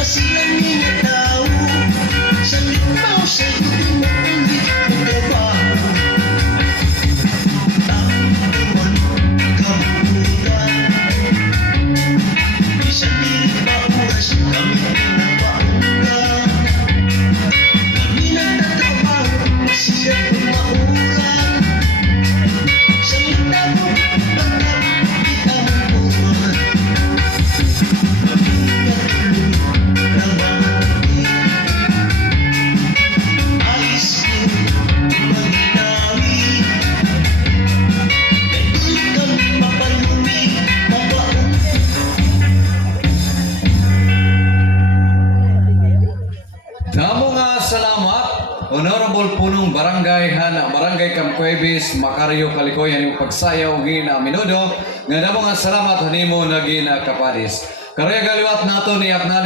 silang mga tao sa lupaw sa gulo ulit ang trabaho. Tanggaman kabuutan, isang pilit pa oras kami pinapaunga. Kami nagtatrabaho, sila pumauran sa mitabo pagkapit ang puruan. Kami natulog na mamati, ayos ko maginawi. Nagtuloy kami mapalumi, mapaunga. Damo nga salamat, Honorable Punong Barangay Barangay Camcuevis, Macario Calikoy, ang pagsayaw gina minudo. Nga damo nga salamat hanimo naging kapadis. Karaya galiwat nato ni acknowledge